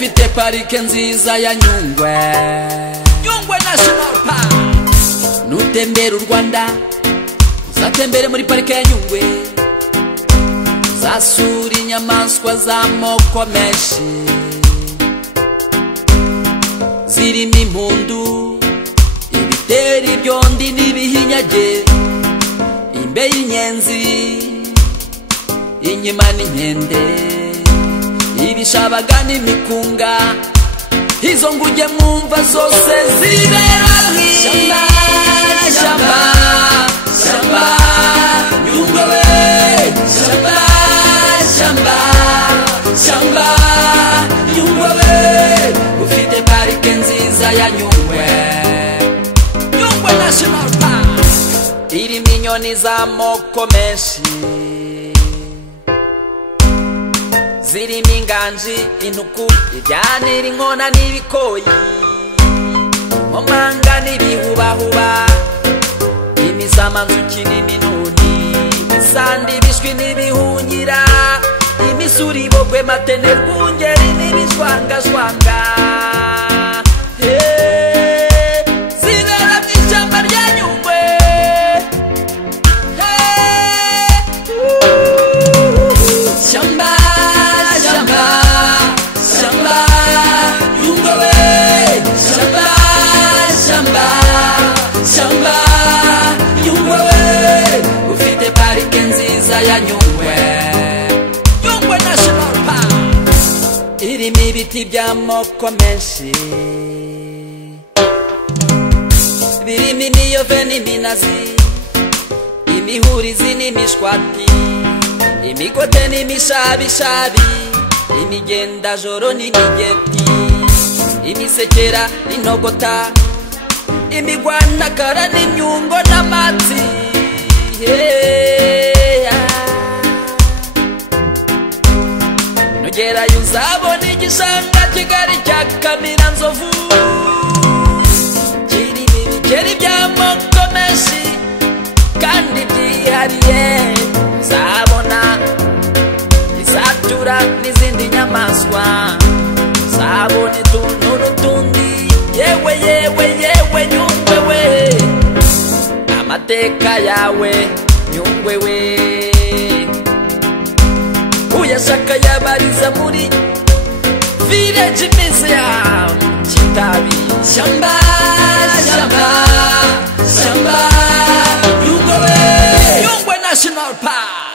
ufite parike nziza ya Nyungwe, Nyungwe National Park. Nutembera u Rwanda uzatembere muri parike ya Nyungwe, uzasura inyamaswa z'amoko menshi zirimo impundu, ibitera ibyondi n'ibihinyage, imbe y'inyenzi, inkima n'inkende, ibishabaga n'imikunga, izo nguge mwumva zose zibera mw'ishyamba, shyamba, shyamba, Nyungwe we, shyamba, shyamba, shyamba, Nyungwe we, ufite parike nziza ya Nyungwe, Nyungwe National Park, irimo inyoni z'amoko menshi, zirimo inganji, intuku, ibyanira, inkona n'ibikoyi, inkomanga n'ibihubahuba, imisamanzuki n'iminuni, isandi, ibishwi n'ibihungira, imisuri, ibogwe, matene, rwungeri n'ibishwangashwanga, zibera mw'ishyamba rya Nyungwe. Shyamba, shyamba, shyamba, Nyungwe we, shyamba, shyamba, shyamba, Nyungwe we, ufite parike nziza ya Nyungwe, Nyungwe National Park, irimo ibiti by'amoko menshi, birimo imiyove n'iminazi, imihurizi n'imishwati, imigote n'imishabishabi, imigendajoro n'imigeti, imisekera n'intogota, imigwanakara n'imyungo n'amatsi, nugerayo uzabona igishanga kigari cya Kamiranzovu, kirimo ibikeri by'amoko menshi kandi byihariye, uzabona isatura n'izindi nyamaswa, uzabona utuntu n'utundi, yewe yewe yewe Nyungwe we, amateka yawe Nyungwe we, uyashaka yabariza muri Village Museum Kitabi. Shyamba, shyamba, shyamba, Nyungwe we, Nyungwe National Park.